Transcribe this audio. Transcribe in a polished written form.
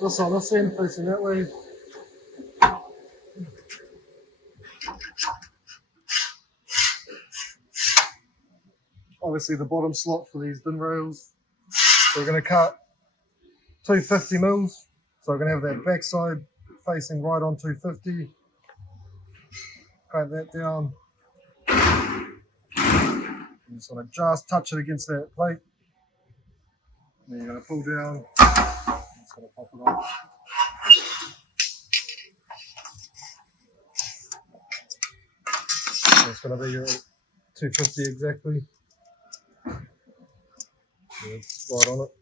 this side this end, facing that way. Obviously the bottom slot for these din rails. So we're going to cut 250 mils. So we're going to have that back side facing right on 250. Clamp that down. You just want to just touch it against that plate. And then you're going to pull down. Just going to pop it off. It's going to be your 250 exactly. It's right on it.